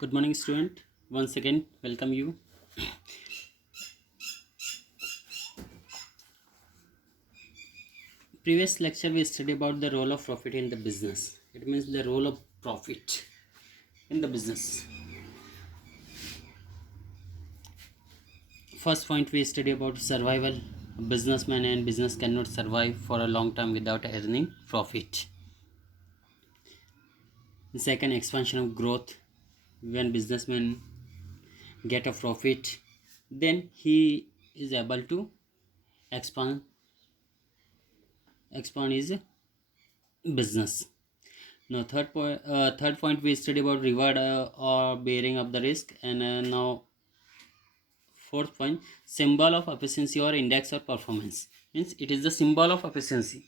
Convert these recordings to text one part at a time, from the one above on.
Good morning, student. Once again, welcome you. Previous lecture we studied about the role of profit in the business. It means the role of profit in the business. First point we study about survival. A businessman and business cannot survive for a long time without earning profit. Second, expansion of growth. When businessman get a profit, then he is able to expand his business. Now, third point we study about reward or bearing of the risk, and now fourth point, symbol of efficiency or index of performance. Means it is the symbol of efficiency.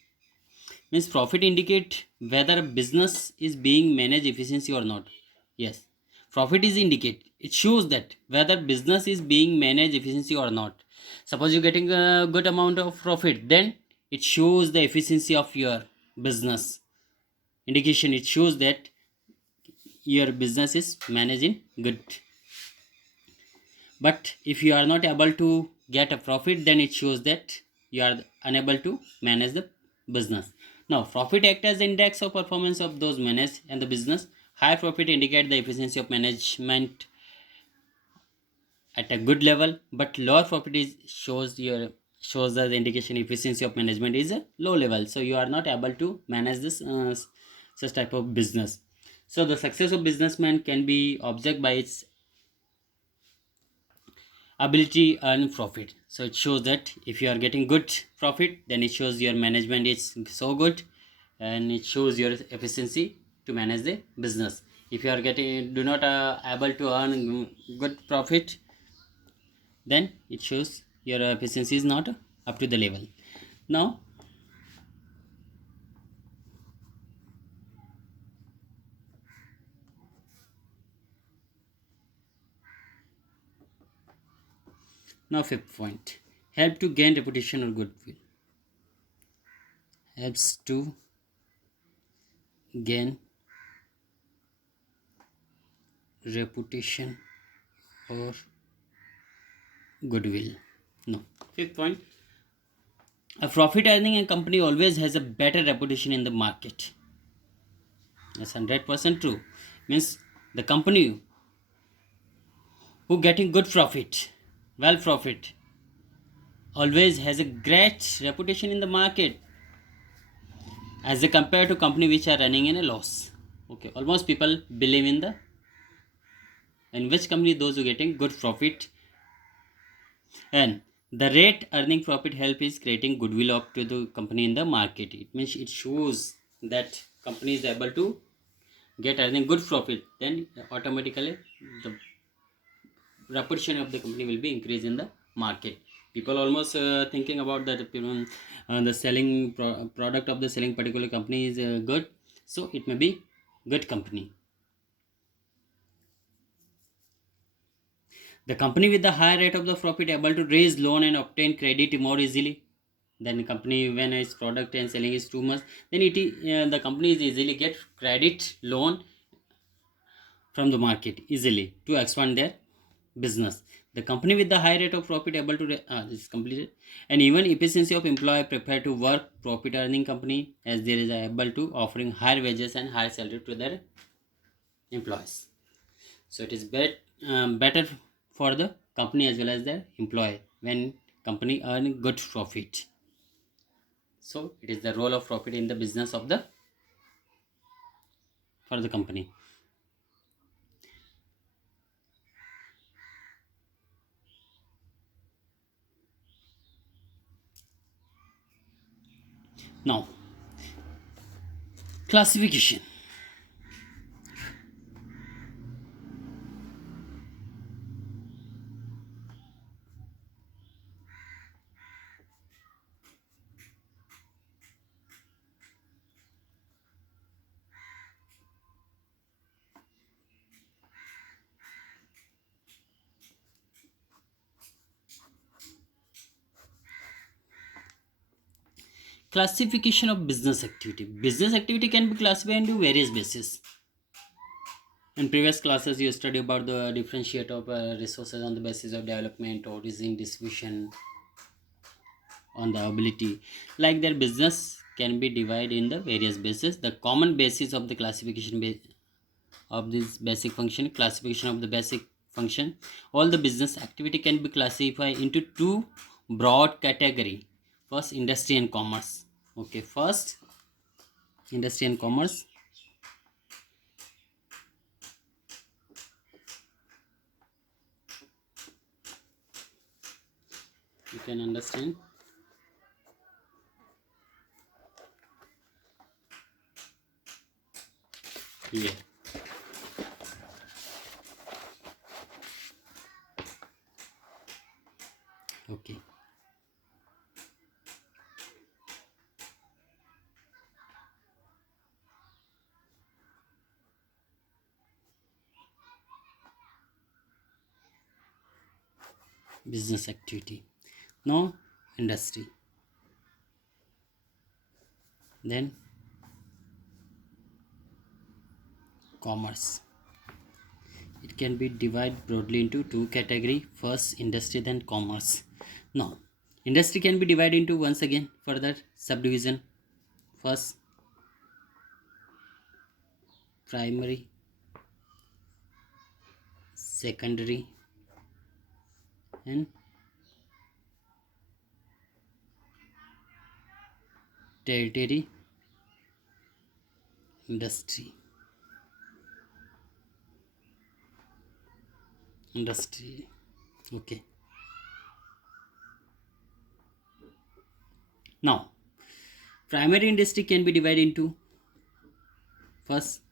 Means profit indicate whether a business is being managed efficiency or not. Yes, profit is indicate. It shows that whether business is being managed efficiency or not. Suppose you're getting a good amount of profit, then it shows the efficiency of your business. Indication, it shows that your business is managing good. But if you are not able to get a profit, then it shows that you are unable to manage the business. Now profit act as the index of performance of those managed and the business. High profit indicate the efficiency of management at a good level, but lower profit is shows the indication efficiency of management is a low level, so you are not able to manage this such type of business. So the success of businessman can be observed by its ability earn profit. So it shows that if you are getting good profit, then it shows your management is so good, and it shows your efficiency to manage the business. If you are getting do not able to earn good profit, then it shows your efficiency is not up to the level. Now fifth point, help to gain reputation or goodwill. Helps to gain reputation or goodwill. No. Fifth point, a profit earning a company always has a better reputation in the market. That's 100% true. Means the company who getting good profit, well profit, always has a great reputation in the market as compared to company which are running in a loss. Okay, almost people believe in which company those who getting good profit, and the rate earning profit help is creating goodwill up to the company in the market. It means it shows that company is able to get earning good profit, then automatically the reputation of the company will be increased in the market. People almost thinking about that the selling product of the selling particular company is good, so it may be good company. The company with the higher rate of the profit able to raise loan and obtain credit more easily than the company when its product and selling is too much, then the company is easily get credit loan from the market easily to expand their business. The company with the high rate of profit able to is completed, and even efficiency of employee prefer to work profit earning company as there is able to offering higher wages and higher salary to their employees. So it is better for the company as well as the employee when company earn good profit. So it is the role of profit in the business of the for the company. Now classification. Classification of business activity. Business activity can be classified into various bases. In previous classes, you study about the differentiate of resources on the basis of development, origin, distribution, on the ability. Like their business can be divided in the various bases. The common basis of the classification of this basic function, classification of the basic function. All the business activity can be classified into two broad category. First, industry and commerce. Okay, first industry and commerce. You can understand. Here. Okay. Business activity. Now industry. Then commerce. It can be divided broadly into two category. First industry, then commerce. Now industry can be divided into once again further subdivision. First primary, secondary, and tertiary industry. Okay. Now primary industry can be divided into first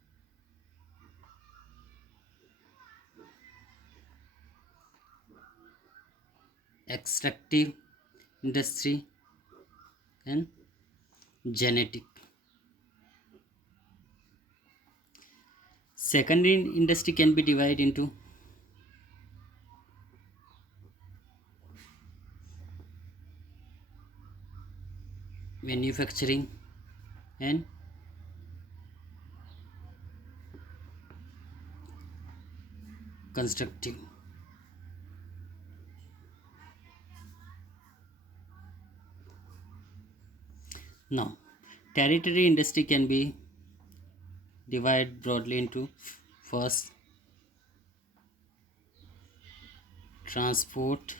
extractive industry and genetic. Secondary industry can be divided into manufacturing and constructive. Now territory industry can be divided broadly into first transport,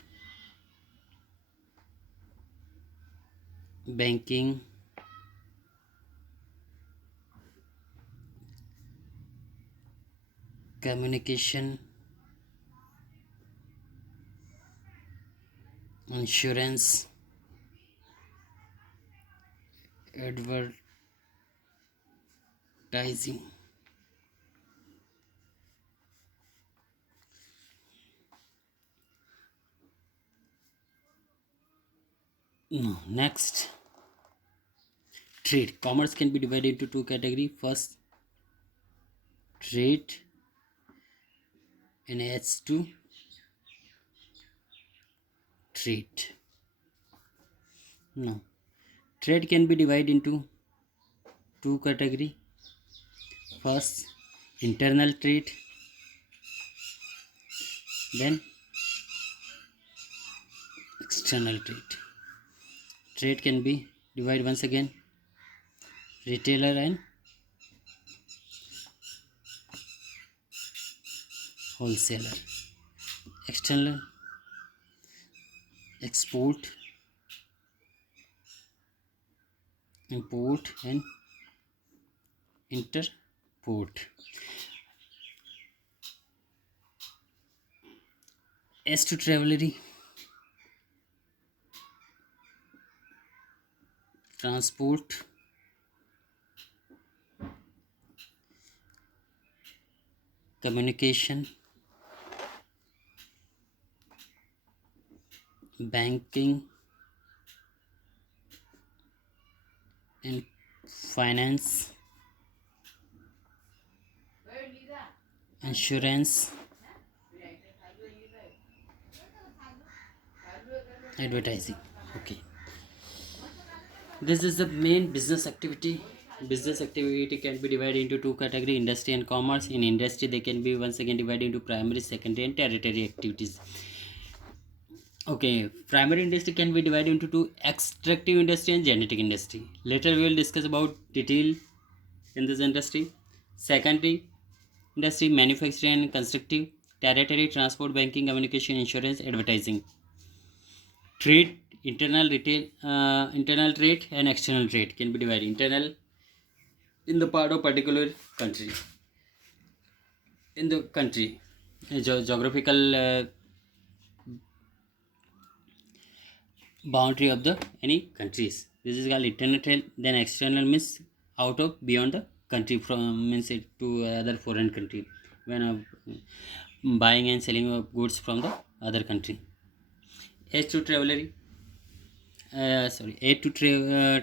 banking, communication, insurance, advertising. No, next trade. Commerce can be divided into two categories. First trade and H2 trade. Now trade can be divided into two categories. First internal trade, then external trade. Trade can be divided once again retailer and wholesaler. External export, import and interport. As to travelry, transport, communication, banking and finance, insurance, advertising. Okay, this is the main business activity Business activity can be divided into two categories: industry and commerce. In industry, they can be once again divided into primary, secondary, and tertiary activities. Okay, primary industry can be divided into two: extractive industry and genetic industry. Later, we will discuss about detail in this industry. Secondary industry: manufacturing and constructive. Tertiary: transport, banking, communication, insurance, advertising. Trade: internal retail, internal trade and external trade can be divided. Internal in the part of particular country, in the country, geographical boundary of the any countries. This is called internal trade. Then external means out of beyond the country, from means it to other foreign country, when buying and selling of goods from the other country. H to traveler,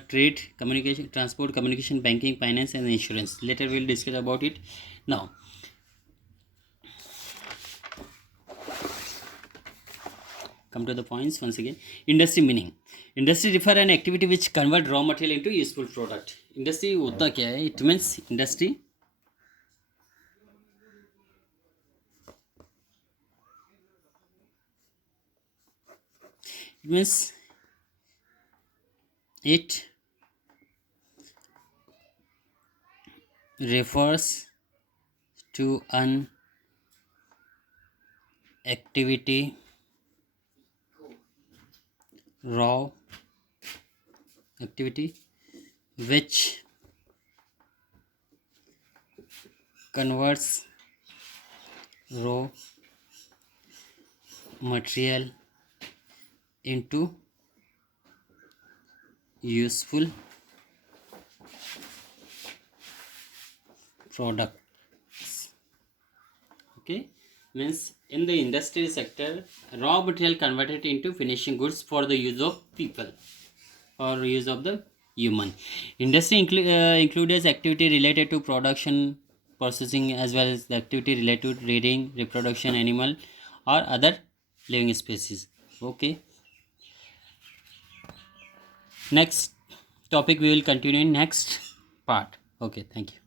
trade, communication, transport, communication, banking, finance, and insurance. Later we'll discuss about it. Now come to the points once again. Industry meaning: industry refer an activity which convert raw material into useful product. Industry होता क्या है? It means industry it refers to an activity raw activity which converts raw material into useful product. Okay, means in the industry sector, raw material converted into finishing goods for the use of people or use of the human. Industry includes activity related to production, processing, as well as the activity related to breeding, reproduction, animal or other living species. Okay, next topic we will continue in next part. Okay, thank you.